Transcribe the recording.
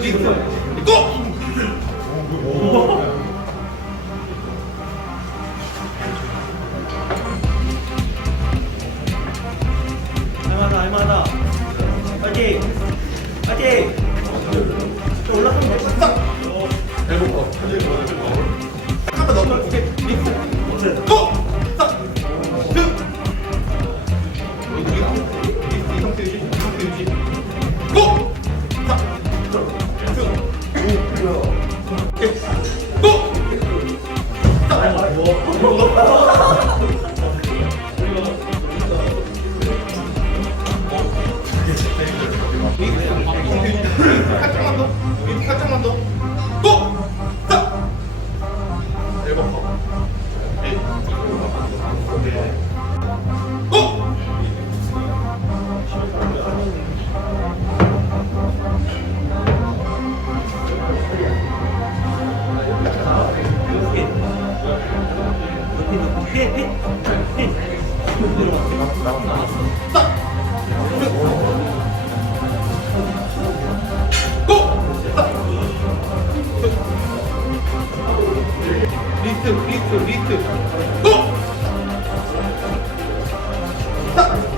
파이팅 파이팅 올라가면 돼 딱! 배고파 잠깐만 너 오케이 고! 살짝만 더. 밑에 살짝만 더. 고! 딱. 일번 더. 에이. 피해 딱. 리트 리트 리트 고! 딱!